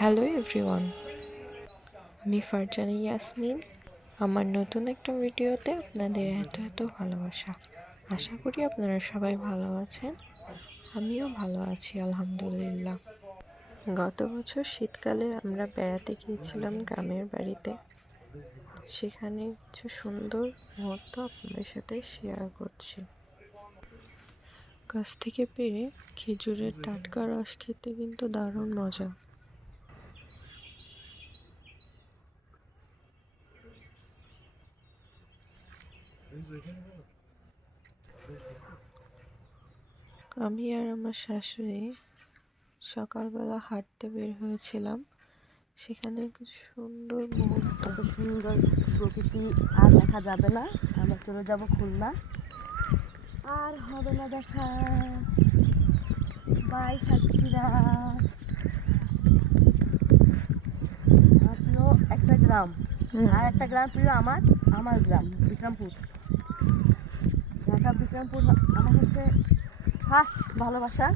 Hello everyone, আমি ফারজানা ইয়াসমিন। আমার নতুন একটা ভিডিওতে আপনাদের এত এত ভালোবাসা। আশা করি আপনারা সবাই ভালো আছেন। আমিও ভালো আছি আলহামদুলিল্লাহ। গত বছর শীতকালে আমরা বেড়াতে গিয়েছিলাম গ্রামের বাড়িতে। সেখানে কিছু সুন্দর মুহূর্ত আপনাদের সাথে শেয়ার করছি। গাছ থেকে পেড়ে খেজুরের টাটকা রস খেতে কিন্তু দারুণ মজা। আমি আর আমার শাশুড়ি সকালবেলা হাঁটতে বের হয়েছিলাম। সেখানে কিছু সুন্দর মুহূর্ত। এত সুন্দর প্রকৃতি আর দেখা যাবে না। আমরা চলে যাব খুলনা, আর হবে না দেখা। বাই সাতক্ষীরা। প্রিয় একটা গ্রাম, আর একটা গ্রাম প্রিয় আমার গ্রাম বিক্রমপুর। ঢাকা বিক্রমপুর আমার হচ্ছে ফার্স্ট ভালোবাসা,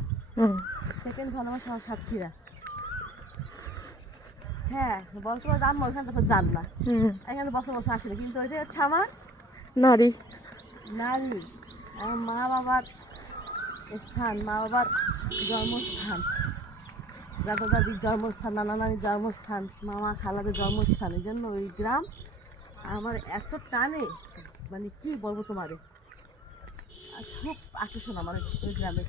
সেকেন্ড ভালোবাসা আমার সাতক্ষীরা। হ্যাঁ, বলতে পারো দাম ওখানে তো যান না, এখানে বছর বছর আসলে, কিন্তু ওই যে হচ্ছে আমার নারী নারী, আমার মা বাবার স্থান, মা বাবার জন্মস্থান, দাদা দাদির জন্মস্থান, নানা নানির জন্মস্থান, মামা খালাদের জন্মস্থান। এই জন্য ওই গ্রাম আমার এত টানে, মানে কি বলবো তোমারে, আর খুব আকর্ষণ আমার ওই গ্রামের।